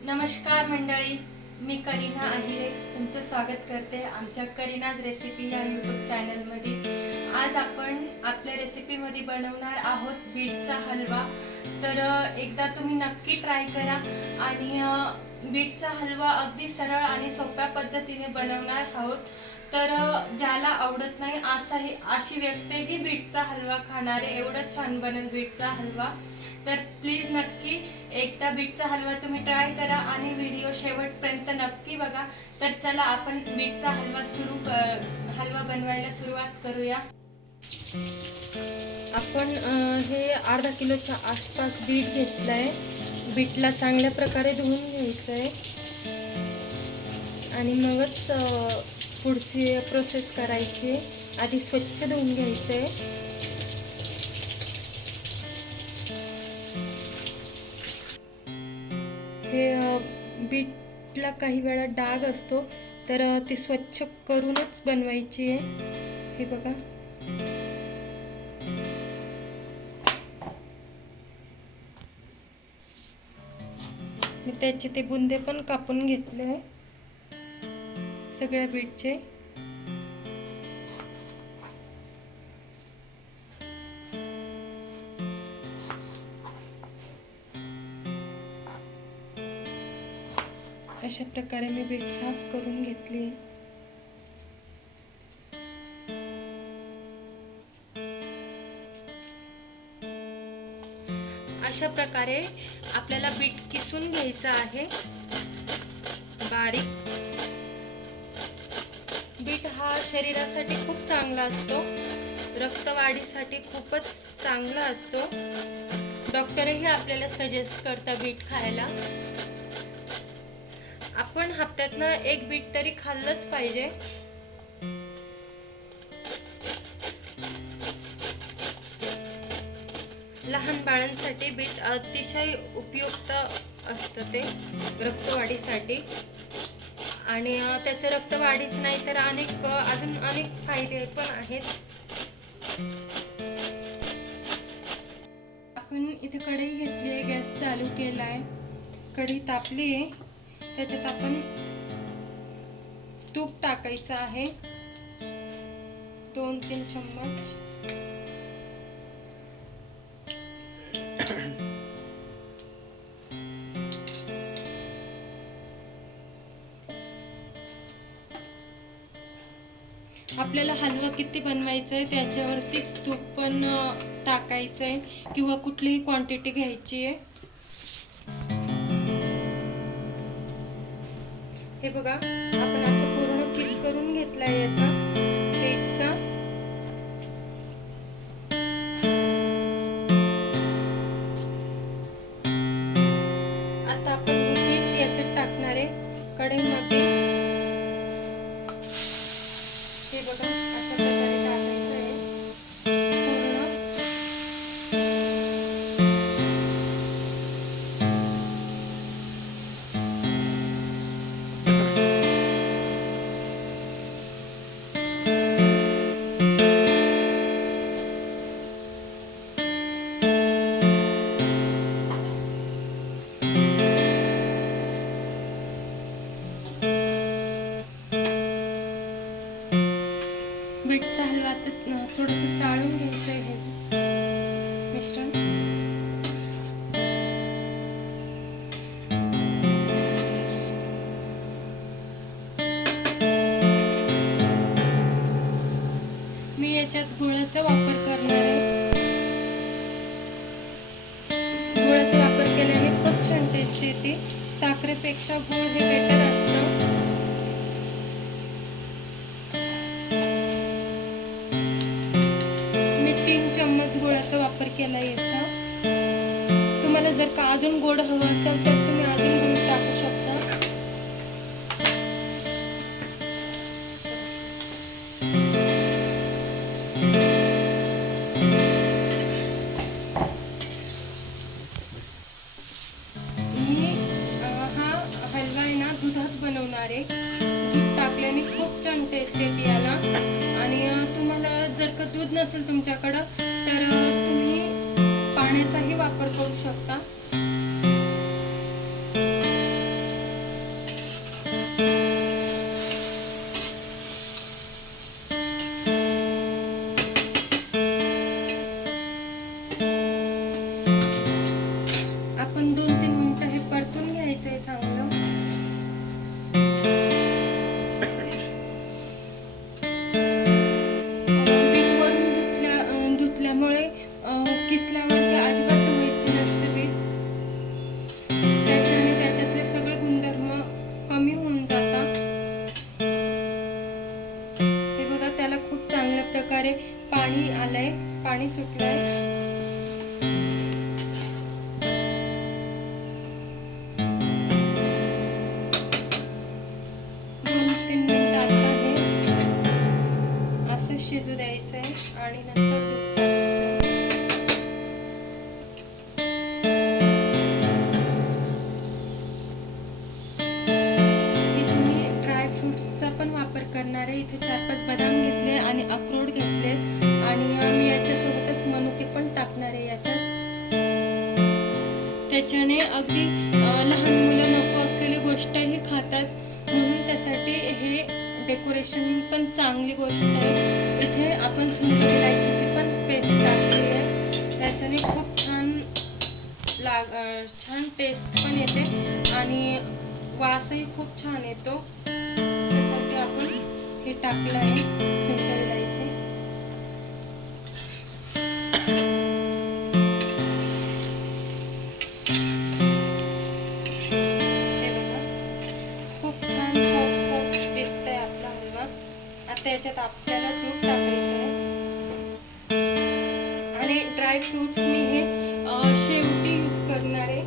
नमस्कार मंडळी, मी करीना अहिरे तुमचं स्वागत करते आमच्या करीनाज रेसिपी या यूट्यूब चॅनलमध्ये। आज आपण आपल्या रेसिपीमध्ये बनवणार आहोत बीटचा हलवा। तर एकदा तुम्ही नक्की ट्राय करा आणि बीटचा हलवा अगदी सरळ आणि सोप्या पद्धतीने बनवणार आहोत। तर ज्याला आवडत नाही अशी व्यक्तीही बीटचा हलवा खाणार आहे, एवढा छान बनेल बीटचा हलवा। तर प्लीज नक्की एकदा बीटचा हलवा तुम्ही ट्राय करा आणि व्हिडिओ शेवटपर्यंत नक्की बघा। तर चला आपण बीटचा हलवा बनवायला सुरुवात करूया। आपण हे अर्धा किलोच्या आसपास बीट घेतलंय। बीटला चांगल्या प्रकारे धुवून घ्यायचंय आणि मगच पुढची प्रोसेस करायची। आधी स्वच्छ धुवून घ्यायचंय। हे बीटला काही वेळा डाग असतो, तर ती स्वच्छ करूनच बनवायची आहे। हे बघा, मी त्याचे ते बुंदे पण कापून घेतले सगळ्या बीटचे। अशा प्रकारे मी बीट साफ करून घेतली। अशा प्रकारे आपल्याला बीट किसून घ्यायचं आहे बारीक। बीट हा शरीरासाठी खूप चांगला असतो, रक्तवाढीसाठी खूपच चांगला असतो। डॉक्टरही आपल्याला सजेस्ट करतात बीट खायला। आपण हप्त्यातनं एक बीट तरी खाल्लंच पाहिजे। लहान बाळांसाठी बीट अतिशय उपयुक्त असतं, ते रक्तवाढीसाठी। आणि त्याचं रक्तवाढीच नाही तर अजून अनेक फायदे पण आहेत। आपण इथे कढई घेतली आहे, गॅस चालू केलाय, कढई तापली आहे, त्याच्यात आपण तूप टाकायचं आहे 2-3 चम्मच। आपल्याला हलवा किती बनवायचा आहे त्याच्यावरतीच तूप पण टाकायचं आहे, किंवा कुठलीही क्वांटिटी घ्यायची आहे। हे बघा, आपण असं पूर्ण किस करून घेतलाय याचा बीटचा। आता आपण हे किस याच्यात टाकणार आहे कढईमध्ये। हे बघा, अशा प्रकारे टाकायचं आहे पूर्ण। बीटचा हलवा थोडंसं चाळून घ्यायचं आहे हे मिश्रण। मी याच्यात गुळाचा वापर करणार आहे। गुळाचा वापर केल्याने खूप छान टेस्ट येते। साखरेपेक्षा गुळ हे बेटर असतं। मी 3 चम्मच गुळाचा वापर केला याचा। तुम्हाला जर का अजून गोड हवं असेल तर तुम्ही अजून गुळ टाकू शकता। हा हलवा आहे ना दुधात बनवणार आहे। दूध टाकल्याने खूप छान टेस्ट येते याला। आणि तुम्हाला जर का दूध नसेल तुमच्याकडं तर तुम्ही पाण्याचाही वापर करू शकता। आपण 2-3 मिनिटं हे परतून घ्यायचंय चांगलं. बीट वरून धुतल्यामुळे किसल्यावरती अजिबात धुवायची नसते बीट. त्याच्याने त्याच्यातले सगळे गुणधर्म कमी होऊन जातात. हे बघा, त्याला खूप चांगल्या प्रकारे पाणी आलंय, पाणी सुटलंय. 2-3 मिनिटं आता हे असं शिजू द्यायचंय आणि नंतर दूध टाकायचं. इथे मी ड्राय फ्रुट्सचा पण वापर करणार आहे. इथे 4-5 बदाम घेतले आणि अक्रोड घेतले आणि मी याच्यासोबतच मनुके पण टाकणार आहे याच्यात. त्याच्याने अगदी लहान मुलं नको असलेली गोष्टही खातात, म्हणून त्यासाठी हे डेकोरेशन पण चांगली गोष्ट आहे. इथे आपण सुंदर इलायचीची पण पेस्ट टाकली आहे. त्याच्याने खूप छान टेस्ट पण येते आणि वासही खूप छान येतो. त्यासाठी आपण हे टाकलं आहे सुंदर इलायची. त्याच्यात आपल्याला दूध टाकायचं आहे आणि ड्राय फ्रुट्स मी हे शेवटी यूज करणार आहे.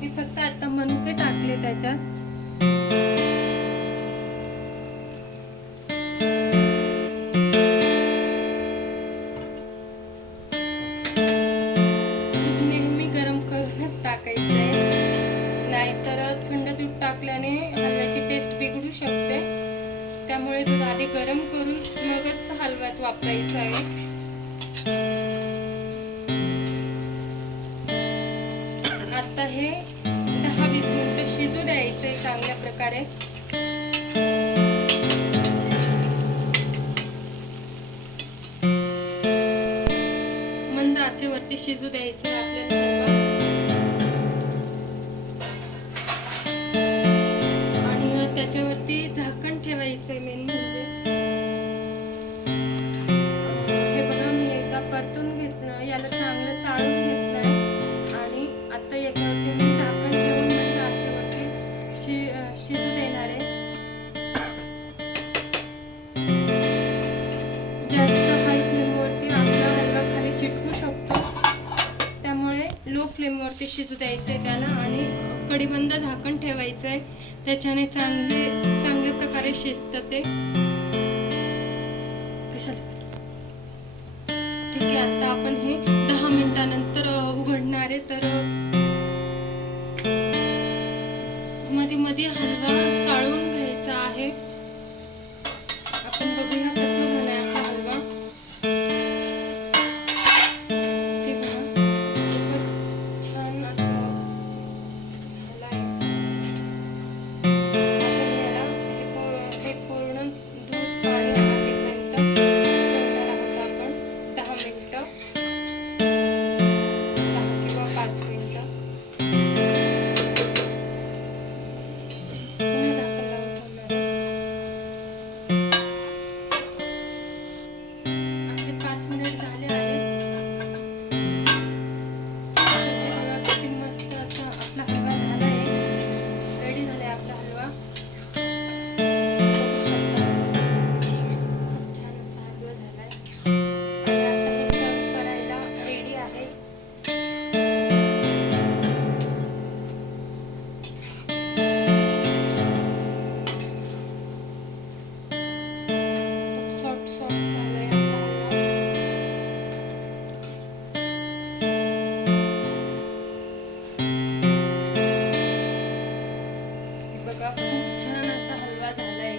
मी फक्त आता मनुके टाकले त्याच्यात. दूध नेहमी गरम करूनच टाकायचं आहे, नाहीतर थंड दूध टाकल्याने हलव्याची टेस्ट बिघडू शकते. त्यामुळे दूध आधी गरम करून मगच हलव्यात वापरायचं आहे. आता हे 10-20 मिनिटं शिजू द्यायचंय चांगल्या प्रकारे. मंद आचेवरती शिजू द्यायचंय आपल्याला हलवा. त्याच्यावरती झाकण ठेवायचंय. मेन म्हणजे हे बघा, मी एकदा परतून घेतलं, याला चांगलं चाळून घेतलंय आणि आता याच्यावरती मी झाकण ठेवून मंद आचेवरती शिजू देणार आहे. जास्त हाय फ्लेमवरती आपला हलवा खाली चिटकू शकतो, त्यामुळे लो फ्लेमवरती शिजू द्यायचंय त्याला आणि कढीबंद झाकण ठेवायचंय. त्याच्याने चांगल्या प्रकारे शिजतं ते. ठीक आहे, आता आपण हे 10 मिनिटानंतर उघडणार आहे. तर मध्ये मध्ये हलवा चाळून घ्यायचा आहे. आपण बघूया कसं झालंय आपला हलवा. ते बघा, खूपच छान असं झालाय. हे पूर्ण दूध पाणी आटेपर्यंत ठेवणार आहोत आपण 10 मिनिटं, 10 किंवा 5 मिनिटं. पुन्हा झाकण लावून ठेवणार आहे. आपले 5 मिनिट झाले आहेत. बघा किती मस्त असा आपला हलवा झालाय. रेडी झालाय आपला हलवा. बघा, खूप छान असा हलवा झालाय.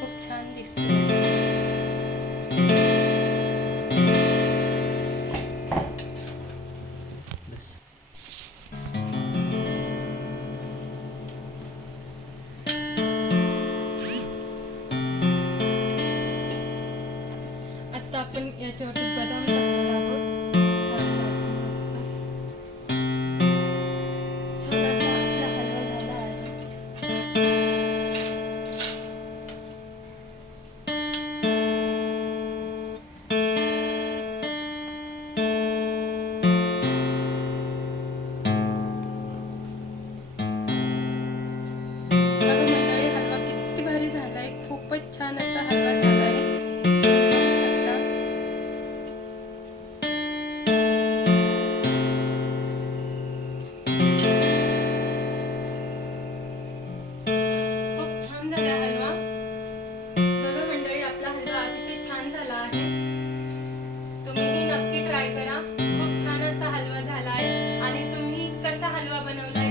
खूप छान दिसतोय. आता आपण याच्यावरती बदाम टाकणार आहोत. चांगला असं मस्त. हलवा बनवला